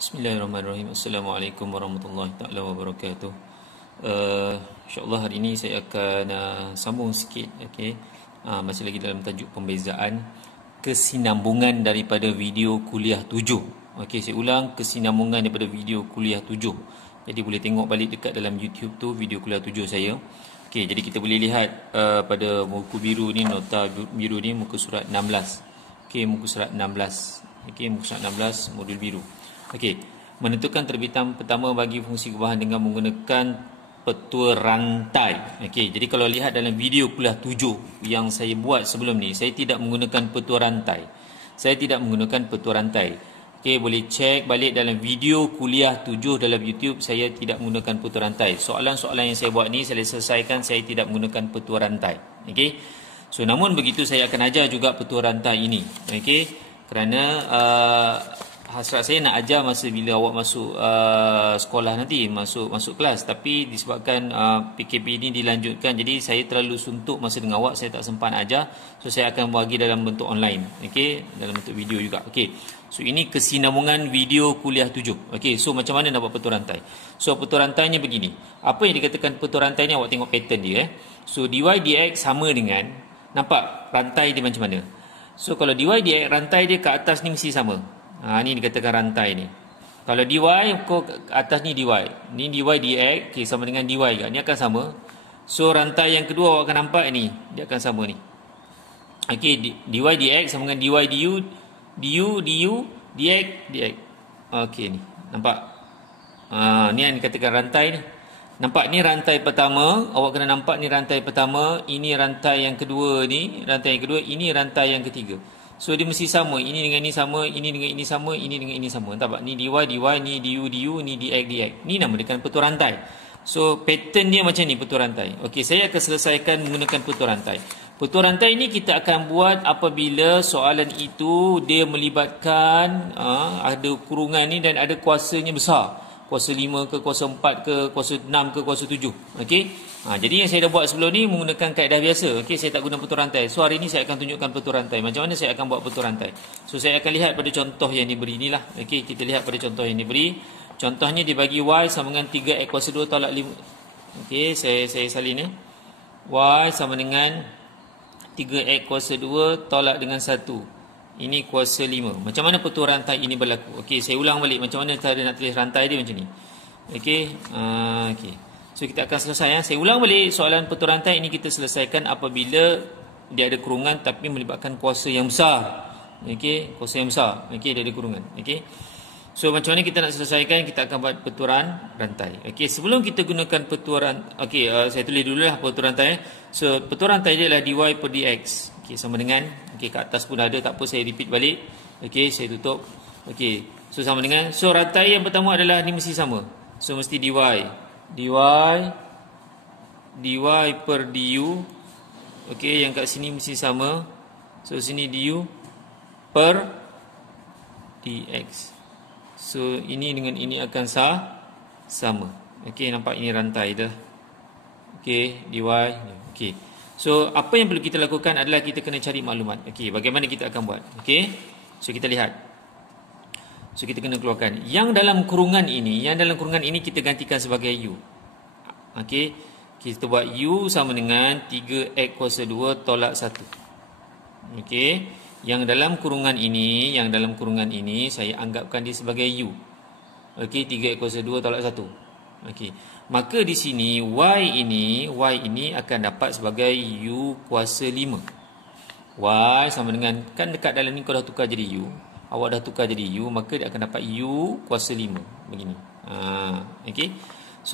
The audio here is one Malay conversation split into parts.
Bismillahirrahmanirrahim. Assalamualaikum warahmatullahi taala wabarakatuh. InsyaAllah hari ini saya akan sambung sikit, masih lagi dalam tajuk pembezaan kesinambungan daripada video kuliah 7. Saya ulang, kesinambungan daripada video kuliah 7. Jadi boleh tengok balik dekat dalam YouTube tu video kuliah 7 saya. Jadi kita boleh lihat pada buku biru ni, nota biru ni, muka surat 16. Muka surat 16. Muka surat 16 modul biru. Menentukan terbitan pertama bagi fungsi gubahan dengan menggunakan petua rantai. Jadi kalau lihat dalam video kuliah 7 yang saya buat sebelum ni, saya tidak menggunakan petua rantai. Boleh cek balik dalam video kuliah 7 dalam YouTube, saya tidak menggunakan petua rantai. Soalan-soalan yang saya buat ni saya selesaikan, saya tidak menggunakan petua rantai. Namun begitu saya akan ajar juga petua rantai ini. Kerana hasrat saya nak ajar masa bila awak masuk sekolah nanti, masuk kelas, tapi disebabkan PKP ini dilanjutkan, jadi saya terlalu suntuk masa dengan awak, saya tak sempat nak ajar. Saya akan bagi dalam bentuk online, dalam bentuk video juga. Ini kesinambungan video kuliah 7. Macam mana nak buat petua rantai? Petua rantainya begini. Apa yang dikatakan petua rantai ni, awak tengok pattern dia. Dy dx sama dengan, nampak rantai dia macam mana? Kalau dy dx, rantai dia ke atas ni mesti sama. Ni dikatakan rantai ni. Kalau dy, atas ni dy. Ni dy dx, sama dengan dy juga. Ni akan sama. Rantai yang kedua awak akan nampak ni, dia akan sama ni. Dy dx sama dengan dy du, dx. Ni. Nampak? Ni yang dikatakan rantai ni. Nampak ni rantai pertama, awak kena nampak ni rantai pertama, ini rantai yang kedua ni, ini rantai yang ketiga. Dia mesti sama. Ini dengan ini sama, ini dengan ini sama, ini dengan ini sama. Nampak? Ni dy, ni du, ni dx. Ni namanya petua rantai. Pattern dia macam ni, petua rantai. Saya akan selesaikan menggunakan petua rantai. Petua rantai ni kita akan buat apabila soalan itu dia melibatkan ada kurungan ni dan ada kuasanya besar. Kuasa 5 ke, kuasa 4 ke, kuasa 6 ke, kuasa 7. Jadi yang saya dah buat sebelum ni menggunakan kaedah biasa. Saya tak guna petua rantai. Hari ni saya akan tunjukkan petua rantai. Macam mana saya akan buat petua rantai. Saya akan lihat pada contoh yang diberi ni lah. Kita lihat pada contoh yang diberi. Contohnya dibagi y sama dengan 3x kuasa 2 tolak 5. Saya salin ya. Y sama dengan 3x kuasa 2 tolak dengan 1. Ini kuasa 5. Macam mana petua rantai ini berlaku? Saya ulang balik macam mana cara nak tulis rantai dia macam ni. Kita akan selesai. Saya ulang balik soalan petua rantai ini, kita selesaikan apabila dia ada kurungan tapi melibatkan kuasa yang besar. Kuasa yang besar. Dia ada kurungan. Macam mana kita nak selesaikan? Kita akan buat petua rantai. Sebelum kita gunakan petua rantai, saya tulis dululah petua rantai. Petua rantai dia adalah dy per dx. Sama dengan, kat atas pun ada, tak apa, saya repeat balik. Saya tutup. Sama dengan, rantai yang pertama adalah ni mesti sama. Mesti dy per du. Yang kat sini mesti sama. Sini du per dx. Ini dengan ini akan sama. Nampak ini rantai dah. Dy. Apa yang perlu kita lakukan adalah kita kena cari maklumat. Bagaimana kita akan buat? Kita lihat. Kita kena keluarkan. Yang dalam kurungan ini kita gantikan sebagai u. Kita buat u sama dengan 3x kuasa 2 tolak 1. Yang dalam kurungan ini saya anggapkan dia sebagai u. 3x kuasa 2 tolak 1. Maka di sini y ini akan dapat sebagai u kuasa 5. Y sama dengan, kan dekat dalam ni kau dah tukar jadi u. Awak dah tukar jadi u, maka dia akan dapat u kuasa 5. Begini.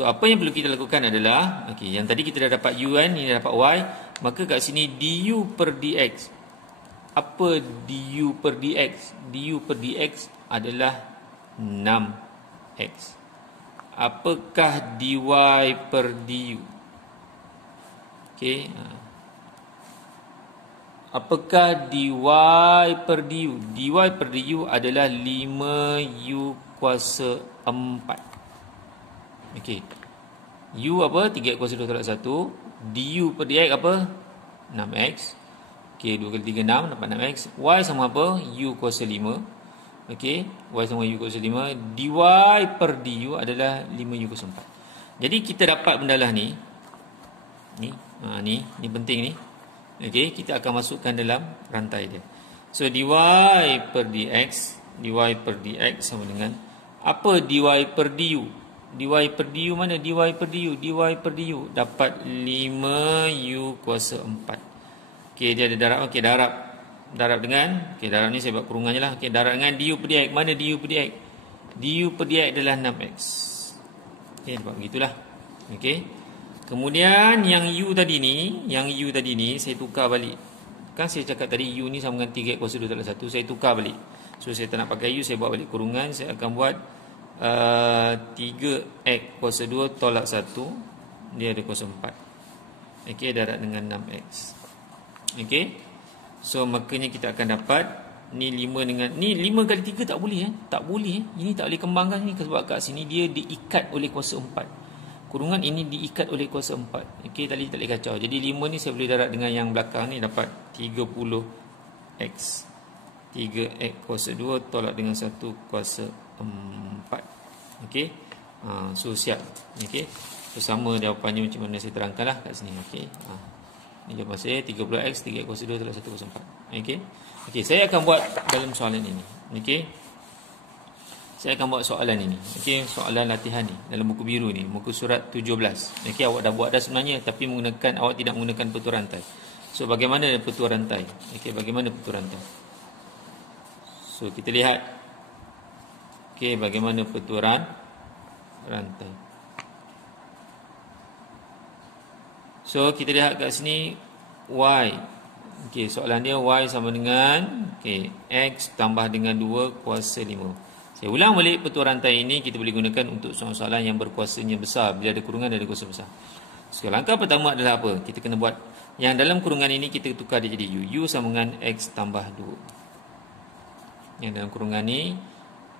Apa yang perlu kita lakukan adalah, yang tadi kita dah dapat u kan, ini dah dapat y. Maka kat sini du per dx. Apa du per dx? Du per dx adalah 6x. Apakah dy per du? Apakah dy per du? Dy per du adalah 5u kuasa 4. U apa? 3x kuasa 2 tolak 1. Du per dx apa? 6x. 2 kali 3, 6. Dapat 6x. Y sama apa? U kuasa 5. Okey, y sama u kuasa 5, dy per du adalah 5u kuasa 4. Jadi kita dapat benda lah ni. Ni penting ni. Okey, kita akan masukkan dalam rantai dia. So dy per dx sama dengan apa dy per du? Dy per du mana? Dy per du dapat 5u kuasa 4. Okey, dia ada darab. Okey, darab dengan, okey, darab ni saya buat kurungan je lah. Okey, darab dengan du per dx. Mana du per dx? Du per dx adalah 6x. Okey, buat begitulah. Okey. Kemudian yang u tadi ni saya tukar balik. Kan saya cakap tadi u ni sama dengan 3x kuasa 2 tolak 1. Saya tukar balik. So saya tak nak pakai u, saya buat balik kurungan. Saya akan buat 3x kuasa 2 tolak 1. Dia ada kuasa 4. Okey, darab dengan 6x. Okey. So makanya kita akan dapat ni 5 dengan ni 5 kali 3 tak boleh tak boleh. Ini tak boleh kembangkan ni sebab kat sini dia diikat oleh kuasa 4. Kurungan ini diikat oleh kuasa 4. Okey, tadi tak boleh kacau. Jadi 5 ni saya boleh darab dengan yang belakang ni, dapat 30x. 3x kuasa 2 tolak dengan 1 kuasa 4. Okey. So siap. Okey. So sama jawapannya macam mana saya terangkanlah kat sini. Okey. Ini jawapan saya 30x 3x kuasa 2 tolak 1 kuasa 4. Okey. Okey, saya akan buat dalam soalan ini. Okey. Saya akan buat soalan ini. Okey, soalan latihan ni dalam buku biru ni, muka surat 17. Okey, awak dah buat dah sebenarnya tapi awak tidak menggunakan petua rantai. So bagaimana petua rantai? Okey, bagaimana petua rantai? So kita lihat. Okey, bagaimana petua rantai? So kita lihat kat sini y. Okey, soalan dia y sama dengan x tambah dengan 2 kuasa 5. Saya ulang balik petua rantai ini kita boleh gunakan untuk soalan-soalan yang berkuasanya besar. Bila ada kurungan ada kuasa besar. So langkah pertama adalah apa? Kita kena buat yang dalam kurungan ini kita tukar dia jadi u. U sama dengan x tambah 2. Yang dalam kurungan ni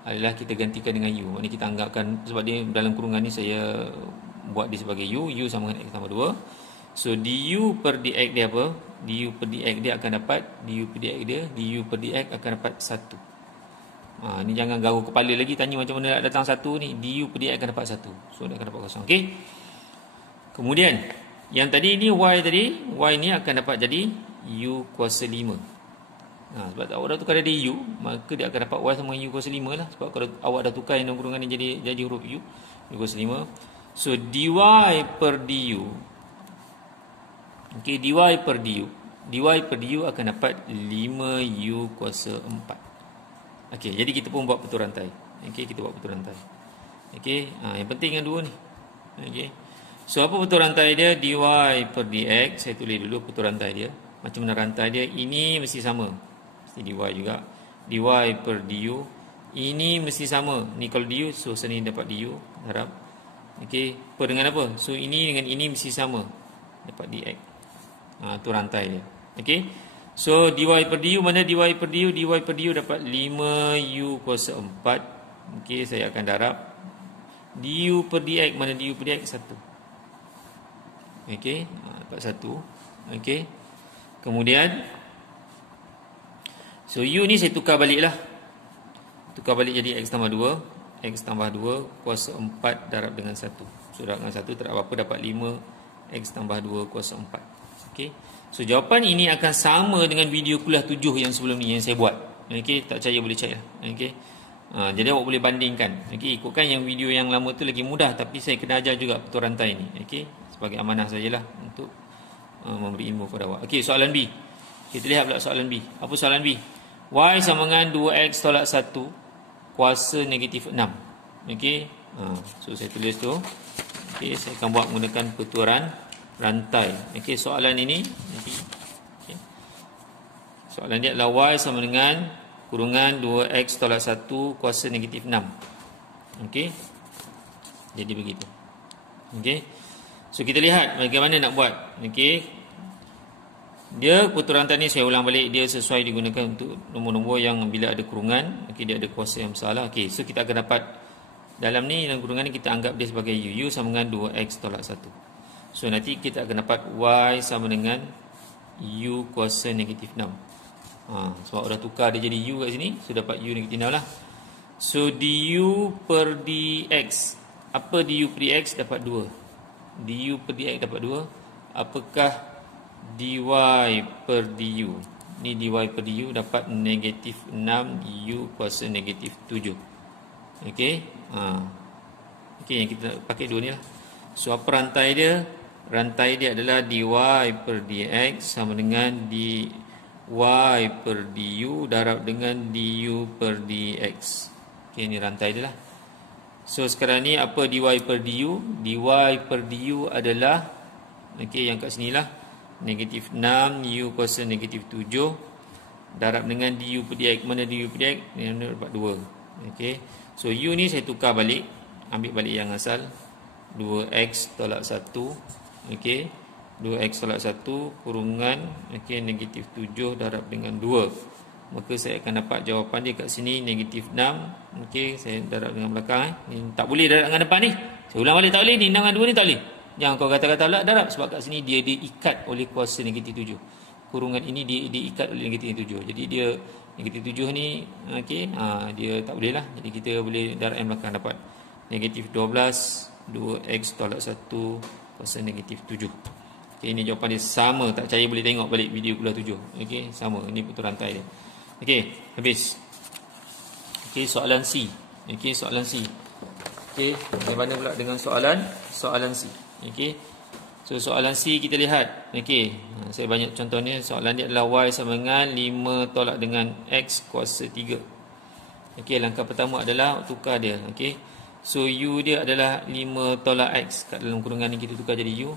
adalah kita gantikan dengan u. Maknanya kita anggapkan sebab dia dalam kurungan ni saya buat dia sebagai u. U sama dengan x tambah 2. So du per dx dia apa? Du per dx dia akan dapat du per dx akan dapat 1. Ni jangan garu kepala lagi tanya macam mana nak datang 1 ni. Du per dx akan dapat 1. So dia akan dapat kosong. Okey. Kemudian yang tadi ni y ni akan dapat jadi u kuasa 5. Sebab awak dah tukar jadi u, maka dia akan dapat y sama u kuasa 5 lah. Sebab kalau awak dah tukar yang dalam kurungan ni jadi huruf u kuasa 5. So dy per du. Okey, dy per du akan dapat 5u kuasa 4. Okey, jadi kita pun buat petua rantai. Okey, kita buat petua rantai. Okey, yang penting yang dua ni. Okey. So apa petua rantai dia? Dy per dx. Saya tulis dulu petua rantai dia. Macam mana rantai dia? Ini mesti sama. Mesti dy juga. Dy per du. Ini mesti sama. Ni kalau du, so sini dapat du. Harap. Okey, per dengan apa? So ini dengan ini mesti sama. Dapat dx. Itu rantai dia. Okey. So dy per du, mana dy per du? Dy per du dapat 5u kuasa 4. Okey, saya akan darab du per dx, mana du per dx? 1. Okey, dapat 1. Okey. Kemudian so u ni saya tukar baliklah. Tukar balik jadi x tambah 2. X tambah 2 kuasa 4 darab dengan 1. So darab dengan 1 tak apa-apa, dapat 5 x tambah 2 kuasa 4. Okey. So jawapan ini akan sama dengan video kuliah 7 yang sebelum ni yang saya buat. Okey, tak percaya boleh cek lah. Okey. Jadi awak boleh bandingkan. Okey, ikutkan yang video yang lama tu lagi mudah, tapi saya kena ajar juga petua rantai ni. Okey, sebagai amanah sajalah untuk memberi ilmu kepada awak. Okey, soalan B. Kita lihat pula soalan B. Apa soalan B? Y sama dengan 2x tolak 1 kuasa negatif 6. Okey. So saya tulis tu. Okey, saya akan buat menggunakan petua rantai. Okey, soalan ini nanti. Okey. Soalan dia adalah y sama dengan kurungan 2x tolak 1 kuasa negatif 6. Okey. Jadi begitu. Okey. So kita lihat bagaimana nak buat. Okey. Dia petua rantai ni saya ulang balik, dia sesuai digunakan untuk nombor-nombor yang bila ada kurungan. Okey, dia ada kuasa yang besar lah. Okey, so kita akan dapat dalam ni, dalam kurungan ni kita anggap dia sebagai u. U sama dengan 2x tolak 1. So nanti kita akan dapat y sama dengan u kuasa negatif 6. Sebab dah tukar dia jadi U kat sini, so dapat U negatif 6 lah. So du per dx, apa du per dx? Dapat 2. Du per dx dapat 2. Apakah dy per du? Ni dy per du dapat negatif 6 u kuasa negatif 7. Okey. Okey, yang kita pakai 2 ni lah. So apa rantai dia? Rantai dia adalah dy per dx sama dengan dy per du darab dengan du per dx. Okey, ni rantai dia lah. So sekarang ni apa dy per du? Dy per du adalah, okey, yang kat sini lah, negatif 6 u kuasa negatif 7 darab dengan du per dx. Mana du per dx? Ni dapat 2. Okey. So u ni saya tukar balik, ambil balik yang asal, 2x tolak 1. Okey, 2x tolak 1 kurungan, okey, negatif 7 darab dengan 2. Maka saya akan dapat jawapan dia kat sini negatif 6. Okey, saya darab dengan belakang. Ni tak boleh darab dengan depan ni. Saya ulang balik, tak boleh. Ni 6 dengan 2 ni tak boleh. Jangan kau kata-kata pula darab, sebab kat sini dia diikat oleh kuasa negatif 7. Kurungan ini dia diikat oleh negatif 7. Jadi dia negatif 7 ni, okey, dia tak boleh lah. Jadi kita boleh darab yang belakang, dapat negatif 12 2x tolak 1 kuasa negatif 7. Okey, ini jawapan dia sama. Tak percaya boleh tengok balik video kuliah 7. Okey, sama. Ini betul rantai dia. Okey, habis. Okey, soalan C. Okey, soalan C. Okey, bagaimana pula dengan soalan C? Okey. So soalan C kita lihat. Okey, saya banyak contohnya. Soalan dia adalah y sama dengan 5 tolak dengan x kuasa 3. Okey, langkah pertama adalah tukar dia. Okey. So u dia adalah 5 tolak x. Kat dalam kurungan ni kita tukar jadi u.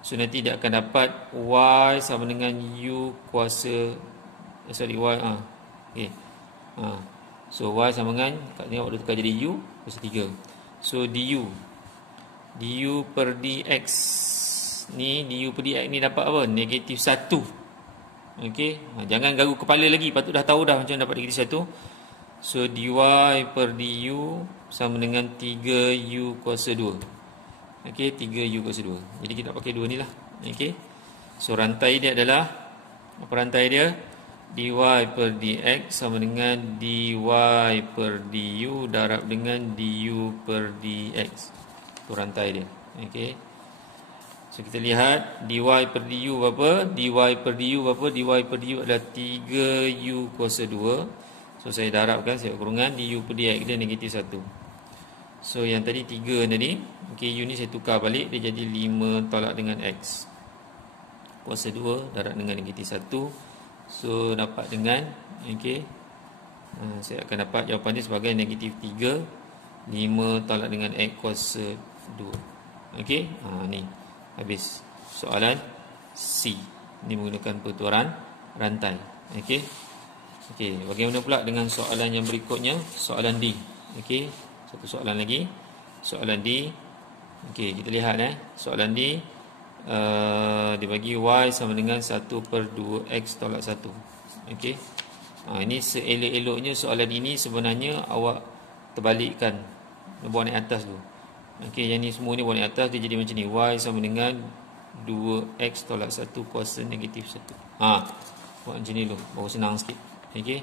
So nanti dia akan dapat y sama dengan u kuasa y. Okey. So y sama dengan, kat ni awak dah tukar jadi u kuasa 3. So du per dx ni, du per dx ni dapat apa? Negatif 1. Okey. Jangan garu kepala lagi, patut dah tahu dah macam dapat negatif 1. So dy per du sama dengan 3u kuasa 2. Okey, 3u kuasa 2. Jadi kita pakai 2 ni lah. Okey. So rantai dia adalah, apa rantai dia? Dy per dx sama dengan dy per du darab dengan du per dx. Itu rantai dia. Okey. So kita lihat dy per du berapa? Dy per du berapa? Dy per du adalah 3u kuasa 2. So saya darabkan, saya kurungan du per dx dia negatif 1. So yang tadi 3 tadi, okey, u ni saya tukar balik, dia jadi 5 tolak dengan x kuasa 2 darab dengan negatif 1. So dapat dengan, okey, saya akan dapat jawapan dia sebagai negatif 3 5 tolak dengan x kuasa 2. Okey, ni habis soalan C. Ini menggunakan pertuaran rantai. Okey. Okey, bagaimana pula dengan soalan yang berikutnya? Soalan D. Okey, satu soalan lagi. Soalan D. Okey, kita lihat soalan D, dia bagi y sama dengan 1 per 2x tolak 1. Okey. Ini seelok-eloknya soalan ini sebenarnya awak terbalikkan, bawa naik atas tu. Okey, yang ni semua ni bawa naik atas, dia jadi macam ni. Y sama dengan 2x tolak 1 kuasa negatif 1. Buat macam ni dulu, baru senang sikit. Okey.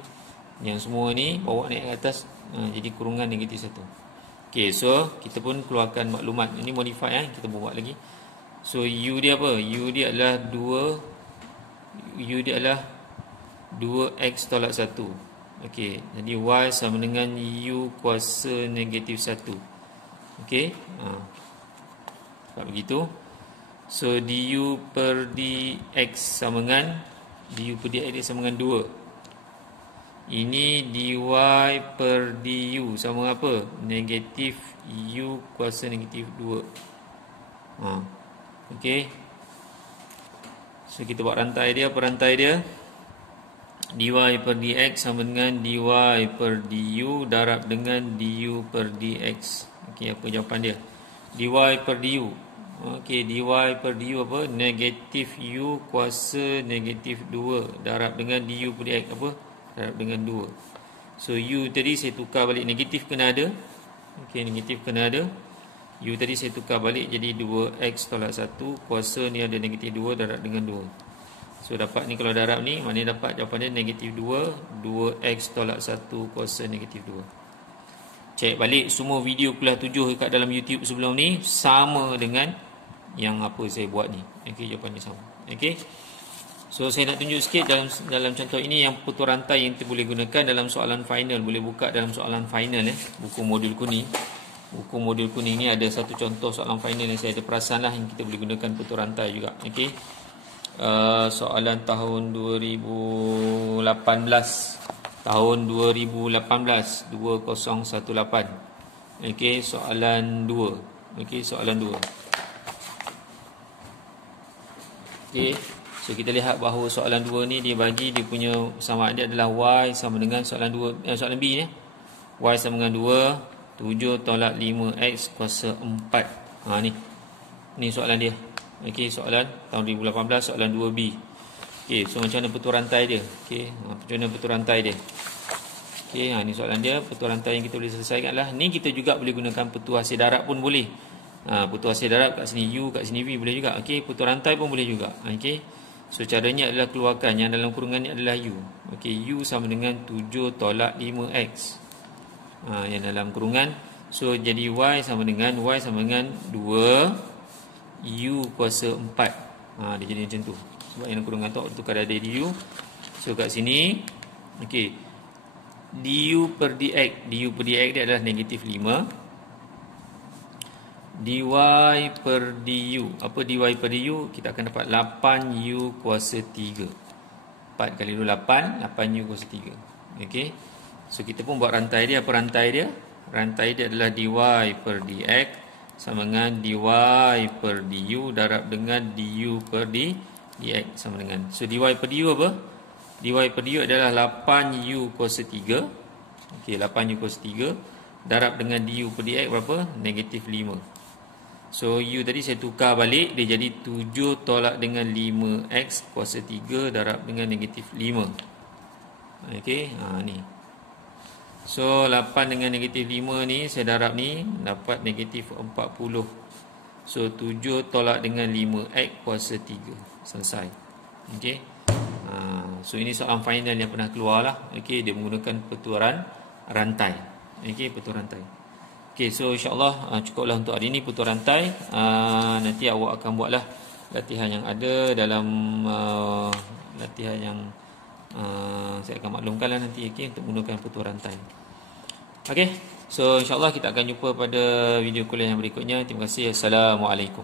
Yang semua ni bawa naik ke atas, jadi kurungan negatif 1. Okey, so kita pun keluarkan maklumat. Ini modify kita buat lagi. So u dia apa? U dia adalah 2x tolak 1. Okey, jadi y sama dengan u kuasa negatif 1. Okey. Sebab begitu. So du per dx sama dengan, du per dx dia sama dengan 2. Ini dy per du sama apa? Negatif u kuasa negatif 2. Okey. So kita buat rantai dia. Apa rantai dia? Dy per dx sama dengan dy per du darab dengan du per dx. Okey, apa jawapan dia? Dy per du. Okey, dy per du apa? Negatif u kuasa negatif 2 darab dengan du per dx apa? Darab dengan 2. So u tadi saya tukar balik, negatif kena ada. Okey, negatif kena ada. U tadi saya tukar balik jadi 2x tolak 1 kuasa ni ada negatif 2 darab dengan 2. So dapat ni kalau darab ni, maknanya dapat jawapan dia negatif 2. 2x tolak 1 kuasa negatif 2. Cek balik semua video kuliah 7 dekat dalam YouTube sebelum ni sama dengan yang apa saya buat ni. Okey, jawapannya sama. Okey. So saya nak tunjuk sikit dalam contoh ini yang putus rantai yang kita boleh gunakan dalam soalan final. Boleh buka dalam soalan final buku modul kuning. Buku modul kuning ni ada satu contoh soalan final yang saya ada perasan lah yang kita boleh gunakan putus rantai juga. Okey. Soalan tahun 2018. Tahun 2018 2018. Okey, soalan 2. Okey, soalan 2. Okey. So kita lihat bahawa soalan 2 ni dia bagi dia punya persamaan dia adalah y sama dengan soalan 2 soalan B ni. Y sama dengan 2 7 tolak 5x kuasa 4. Ni. Ni soalan dia. Okey, soalan tahun 2018 soalan 2B. Okey, so macam mana putus rantai dia? Okey, macam mana putus rantai dia? Okey, ni soalan dia, putus rantai yang kita boleh selesaikan lah. Ni kita juga boleh gunakan putus hasil darab pun boleh. Putus hasil darab kat sini U, kat sini V boleh juga. Okey, putus rantai pun boleh juga. Okey. So caranya adalah keluarkan yang dalam kurungan ni adalah U. Okey, U sama dengan 7 tolak 5x. Yang dalam kurungan. So jadi Y sama dengan 2 U kuasa 4. Dia jadi macam tu. Sebab yang kurungan tu tukar ada di U. So kat sini okey, du per dx dia adalah negatif 5. dy per du, apa dy per du? Kita akan dapat 8u kuasa 3. 4 kali 2 8, 8u kuasa 3. Okey. So kita pun buat rantai dia. Apa rantai dia? Rantai dia adalah dy per dx sama dengan dy per du darab dengan du per dx sama dengan. So dy per du apa? Dy per du adalah 8u kuasa 3. Okey, 8u kuasa 3 darab dengan du per dx berapa? Negatif 5. So u tadi saya tukar balik, dia jadi 7 tolak dengan 5x kuasa 3 darab dengan negatif 5. Okey, ni. So 8 dengan negatif 5 ni saya darab ni dapat negatif 40. So 7 tolak dengan 5x kuasa 3. Selesai. Okey. So ini soalan final yang pernah keluar lah. Okey, dia menggunakan puturan rantai. Okey, puturan rantai. Okey, so insya-Allah cukuplah untuk hari ini putus rantai. Nanti awak akan buatlah latihan yang ada dalam latihan yang saya akan maklumkanlah nanti, okey, untuk menggunakan putus rantai. Okey, so insya-Allah kita akan jumpa pada video kuliah yang berikutnya. Terima kasih. Assalamualaikum.